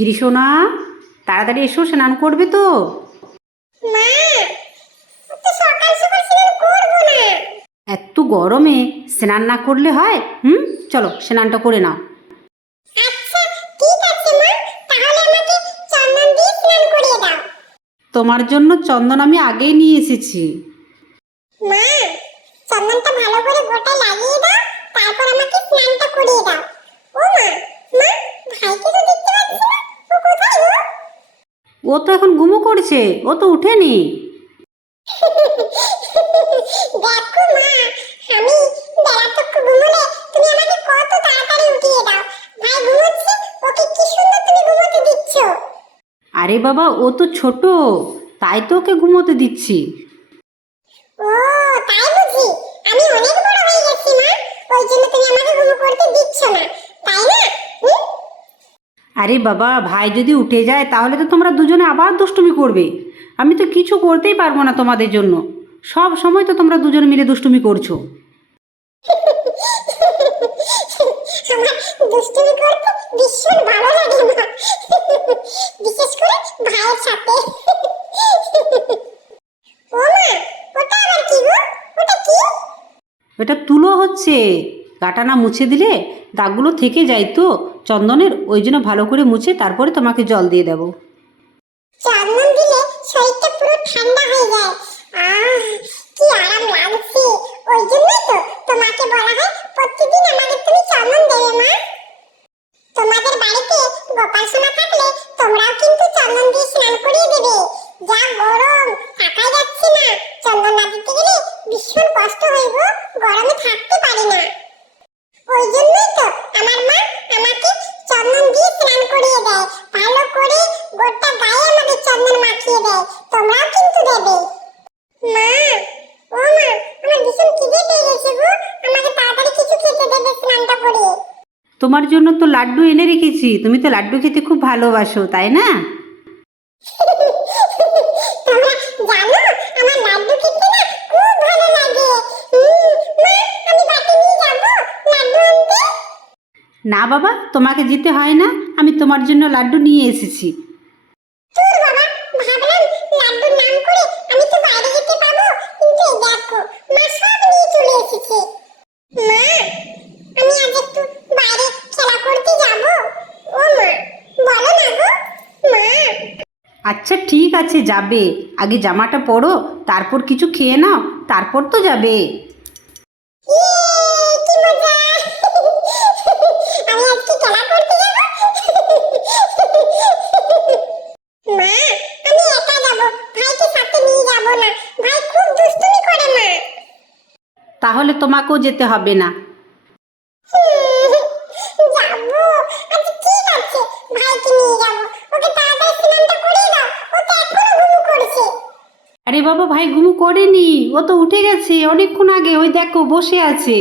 গিরিশোনা তাড়াতাড়ি এসো স্নান করবে তো। এত গরমে স্নান না করলে হয়? হুম চলো স্নানটা করে নাও। আচ্ছা তোমার জন্য চন্দন আমি আগেই নিয়ে এসেছি। মা চন্দনটা ভালো করে গোটা লাগিয়ে দাও তারপর আমাকে স্নানটা করিয়ে দাও ও মা মা ভাইকে তো দেখতে পাচ্ছি না ও কোথায় গো ও তো এখন ঘুমো করছে ও তো উঠেনি। দেখো মা আমি বেলাতক ঘুমোলে তুমি আমাকে কত তাড়াতাড়ি উঠিয়ে দাও। ভাই ঘুমোচ্ছে ওকে কি সুন্দর তুমি ঘুমোতে দিচ্ছ। আরে বাবা ও তো ছোট তাই তো ওকে ঘুমোতে দিচ্ছি। ও তাই বুঝি। আমি অনেক বড় হয়ে গেছি মা ওই জন্য তুমি আমাকে ঘুমো করতে দিচ্ছ না? আরে বাবা ভাই যদি উঠে যায় তাহলে তো তোমরা দুজনে আবার দুষ্টুমি করবে। আমি তো কিছু করতেই পারব না তোমাদের জন্য। সব সময় তো তোমরা দুজন মিলে দুষ্টুমি করছ। দুষ্টুমি করতে ভীষণ ভালো লাগে মা বিশেষ করে ভাইয়ের সাথে। ওটা আবার কি গো? ওটা কি? এটা তুলো হচ্ছে। গাটা না মুছে দিলে দাগগুলো থেকে যায় তো। চন্দনের ওই জন্য ভালো করে মুছে তারপরে তোমাকে জল দিয়ে দেবো। চন্দন দিলে শরীরটা পুরো ঠান্ডা হয়ে যায়। আহ, কি আরাম লাগছে। ওই জন্যই তো তোমাকে বলা হয় প্রতিদিন আমাকে তুমি চন্দন দেবে মা। তোমাদের বাড়িতে গোপাল সোনা থাকলে তোমরাও কিন্তু চন্দন দিয়ে স্নান করিয়ে দেবে। যা গরম থাকাই যাচ্ছে না। চন্দন না দিতে গেলে ভীষণ কষ্ট হইব গরমে থাকতে পারি না। মাখিয়ে দেয় তোমরাও কিন্তু দেবে। মা ও মা আমার ভীষণ খিদে পেয়ে গেছে গো। আমাকে তাড়াতাড়ি কিছু খেতে দেবে স্নানটা করিয়ে তোমার জন্য তো লাড্ডু এনে রেখেছি। তুমি তো লাড্ডু খেতে খুব ভালোবাসো তাই না? তোমরা জানো আমার লাড্ডু খেতে না খুব ভালো লাগে। মা আমি বাটি নিয়ে যাব লাড্ডু আনতে। না বাবা তোমাকে যেতে হয় না। আমি তোমার জন্য লাড্ডু নিয়ে এসেছি তোর বাবা ভাবলাম লাড্ডুর নাম করে আমি তো বাইরে যেতে পাবো কিন্তু এই দেখো মা সব নিয়ে চলে এসেছে মা আমি আজ একটু বাইরে খেলা করতে যাব ও মা বলো না গো মা আচ্ছা ঠিক আছে যাবে। আগে জামাটা পরো তারপর কিছু খেয়ে নাও তারপর তো যাবে। তাহলে তোমাকেও যেতে হবে না। যাব। আচ্ছা ঠিক আছে। ভাইকে নিয়ে যাব। ওকে তাড়াতাড়ি স্নানটা করিয়ে দাও ও তো এখনও ঘুম করছে বাবা ভাই ঘুমু করেনি ও তো উঠে গেছে অনেকক্ষণ আগে ওই দেখো বসে আছে।